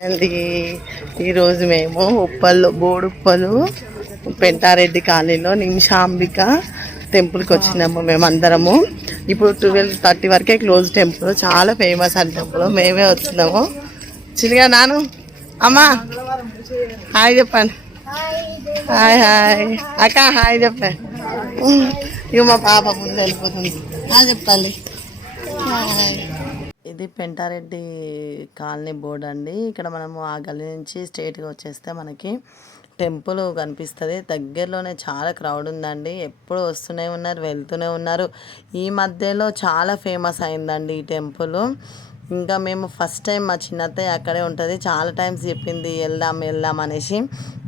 అండి ఈరోజు మేము బోడుప్పలు పెంటారెడ్డి కాలనీలో నిమిషాంబిక టెంపుల్కి వచ్చినాము మేమందరము. ఇప్పుడు 12:30 వరకే క్లోజ్ టెంపుల్, చాలా ఫేమస్ అని టెంపుల్. మేమే వచ్చినాము. చిన్నగా నాను అమ్మా హాయ్ చెప్పండి. హాయ్ హాయ్ అక్క హాయ్ చెప్పండి. ఇక మా పాప ముందు వెళ్ళిపోతుంది. చెప్పాలి హాయ్. ఇది పెంటారెడ్డి కాలనీ బోర్డు అండి. ఇక్కడ మనము ఆ గల్లీ నుంచి స్ట్రైట్గా వచ్చేస్తే మనకి టెంపుల్ కనిపిస్తుంది. దగ్గరలోనే చాలా క్రౌడ్ ఉందండి. ఎప్పుడు వస్తూనే ఉన్నారు, వెళ్తూనే ఉన్నారు. ఈ మధ్యలో చాలా ఫేమస్ అయిందండి ఈ టెంపుల్. ఇంకా మేము ఫస్ట్ టైం మా చిన్నత్తయ్య అక్కడే ఉంటుంది, చాలా టైమ్స్ చెప్పింది వెళ్దాం వెళ్దాం అనేసి.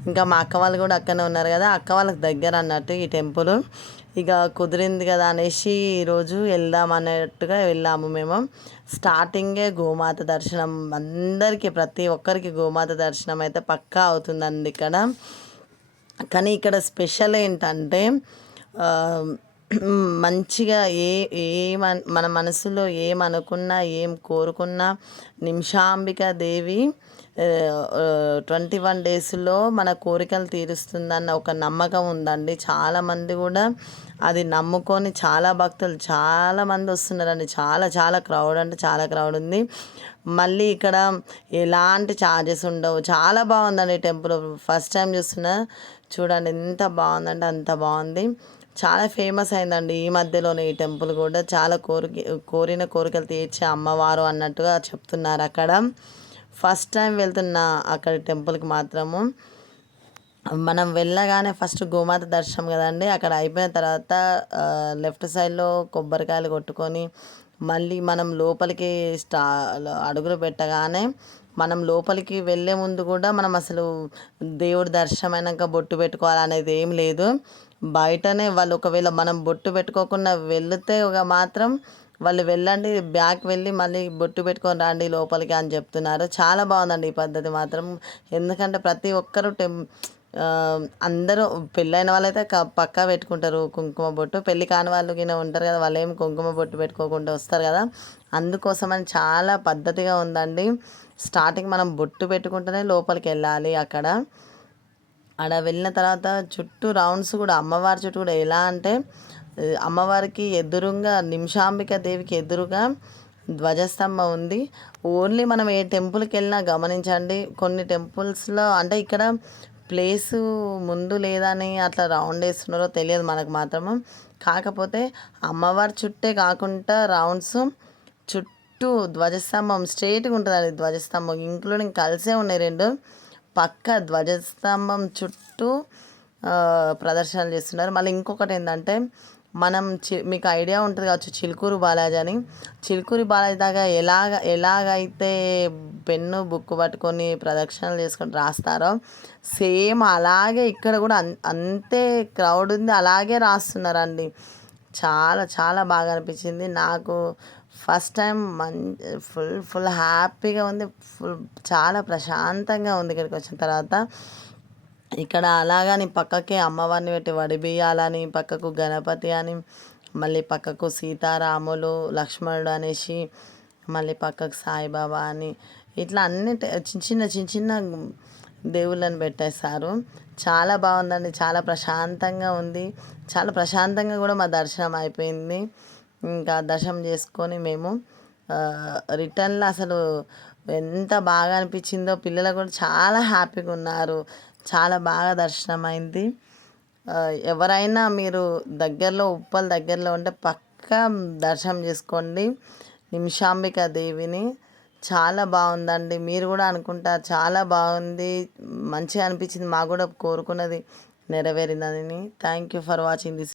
ఇంకా మా అక్క వాళ్ళు కూడా అక్కడనే ఉన్నారు కదా, అక్క వాళ్ళకి దగ్గర అన్నట్టు ఈ టెంపుల్. ఇక కుదిరింది కదా అనేసి ఈరోజు వెళ్దాం అన్నట్టుగా వెళ్ళాము మేము. స్టార్టింగే గోమాత దర్శనం అందరికీ, ప్రతి ఒక్కరికి గోమాత దర్శనం అయితే పక్కా అవుతుందండి ఇక్కడ. కానీ ఇక్కడ స్పెషల్ ఏంటంటే మంచిగా మన మనసులో ఏమనుకున్నా, ఏం కోరుకున్నా నిమిషాంబిక దేవి 21 డేస్లో మన కోరికలు తీరుస్తుందన్న ఒక నమ్మకం ఉందండి. చాలామంది కూడా అది నమ్ముకొని చాలా భక్తులు చాలామంది వస్తున్నారండి. చాలా చాలా క్రౌడ్ అంటే చాలా క్రౌడ్ ఉంది. మళ్ళీ ఇక్కడ ఎలాంటి ఛార్జెస్ ఉండవు. చాలా బాగుందండి టెంపుల్. ఫస్ట్ టైం చూస్తున్నా, చూడండి ఎంత బాగుందంటే అంత బాగుంది. చాలా ఫేమస్ అయిందండి ఈ మధ్యలోనే ఈ టెంపుల్ కూడా. చాలా కోరిన కోరికలు తీర్చే అమ్మవారు అన్నట్టుగా చెప్తున్నారు అక్కడ. ఫస్ట్ టైం వెళ్తున్న అక్కడ టెంపుల్కి మాత్రము. మనం వెళ్ళగానే ఫస్ట్ గోమాత దర్శనం కదండి. అక్కడ అయిపోయిన తర్వాత లెఫ్ట్ సైడ్లో కొబ్బరికాయలు కొట్టుకొని మళ్ళీ మనం లోపలికి అడుగులు పెట్టగానే, మనం లోపలికి వెళ్ళే ముందు కూడా మనం అసలు దేవుడి దర్శనం అయినాక బొట్టు పెట్టుకోవాలనేది ఏం లేదు. బయటనే వాళ్ళు ఒకవేళ మనం బొట్టు పెట్టుకోకుండా వెళితే మాత్రం వాళ్ళు వెళ్ళండి, బ్యాక్ వెళ్ళి మళ్ళీ బొట్టు పెట్టుకొని రండి లోపలికి అని చెప్తున్నారు. చాలా బాగుందండి ఈ పద్ధతి మాత్రం. ఎందుకంటే ప్రతి ఒక్కరు అందరూ పెళ్ళైన వాళ్ళైతే పక్కా పెట్టుకుంటారు కుంకుమ బొట్టు. పెళ్ళి కాని వాళ్ళు గిన ఉంటారు కదా, వాళ్ళు ఏం కుంకుమ బొట్టు పెట్టుకోకుండా వస్తారు కదా. అందుకోసమని చాలా పద్ధతిగా ఉందండి. స్టార్టింగ్ మనం బొట్టు పెట్టుకుంటేనే లోపలికి వెళ్ళాలి. అక్కడ వెళ్ళిన తర్వాత చుట్టూ రౌండ్స్ కూడా, అమ్మవారి చుట్టూ కూడా ఎలా అంటే అమ్మవారికి ఎదురుగా, నిమిషాంబిక దేవికి ఎదురుగా ధ్వజస్తంభం ఉంది. ఓన్లీ మనం ఏ టెంపుల్కి వెళ్ళినా గమనించండి, కొన్ని టెంపుల్స్లో అంటే ఇక్కడ ప్లేసు ముందు లేదని అట్లా రౌండ్ వేస్తున్నారో తెలియదు మనకు మాత్రము. కాకపోతే అమ్మవారి చుట్టే కాకుండా రౌండ్స్ చుట్టూ ధ్వజస్తంభం స్ట్రైట్గా ఉంటుంది. అది ధ్వజస్తంభం ఇంక్లూడింగ్ కలిసే ఉన్నాయి రెండు. పక్క ధ్వజస్తంభం చుట్టూ ప్రదర్శనలు చేస్తున్నారు. మళ్ళీ ఇంకొకటి ఏంటంటే, మనం మీకు ఐడియా ఉంటుంది కావచ్చు చిలుకూరు బాలాజీ అని. చిలుకూరి బాలాజీ దాకా ఎలాగైతే పెన్ను బుక్ పట్టుకొని ప్రదక్షిణలు చేసుకొని రాస్తారో, సేమ్ అలాగే ఇక్కడ కూడా అంతే క్రౌడ్ ఉంది, అలాగే రాస్తున్నారండి. చాలా చాలా బాగా అనిపించింది నాకు. ఫస్ట్ టైం ఫుల్ హ్యాపీగా ఉంది. చాలా ప్రశాంతంగా ఉంది ఇక్కడికి వచ్చిన తర్వాత. ఇక్కడ అలాగని పక్కకే అమ్మవారిని పెట్టి వడిబియ్యాలని, పక్కకు గణపతి అని, మళ్ళీ పక్కకు సీతారాములు లక్ష్మణుడు అనేసి, మళ్ళీ పక్కకు సాయిబాబా అని, ఇట్లా అన్ని చిన్న చిన్న దేవుళ్ళని పెట్టేస్తారు. చాలా బాగుందండి. చాలా ప్రశాంతంగా ఉంది. చాలా ప్రశాంతంగా కూడా మా దర్శనం అయిపోయింది. ఇంకా దర్శనం చేసుకొని మేము రిటర్న్లో అసలు ఎంత బాగా అనిపించిందో. పిల్లలు కూడా చాలా హ్యాపీగా ఉన్నారు. చాలా బాగా దర్శనం అయింది. ఎవరైనా మీరు ఉప్పల్ దగ్గరలో ఉంటే పక్కా దర్శనం చేసుకోండి నిమిషాంబిక దేవిని. చాలా బాగుందండి. మీరు కూడా అనుకుంటారు చాలా బాగుంది, మంచిగా అనిపించింది. మాకు కూడా కోరుకున్నది నెరవేరిందని. Thank you for watching this.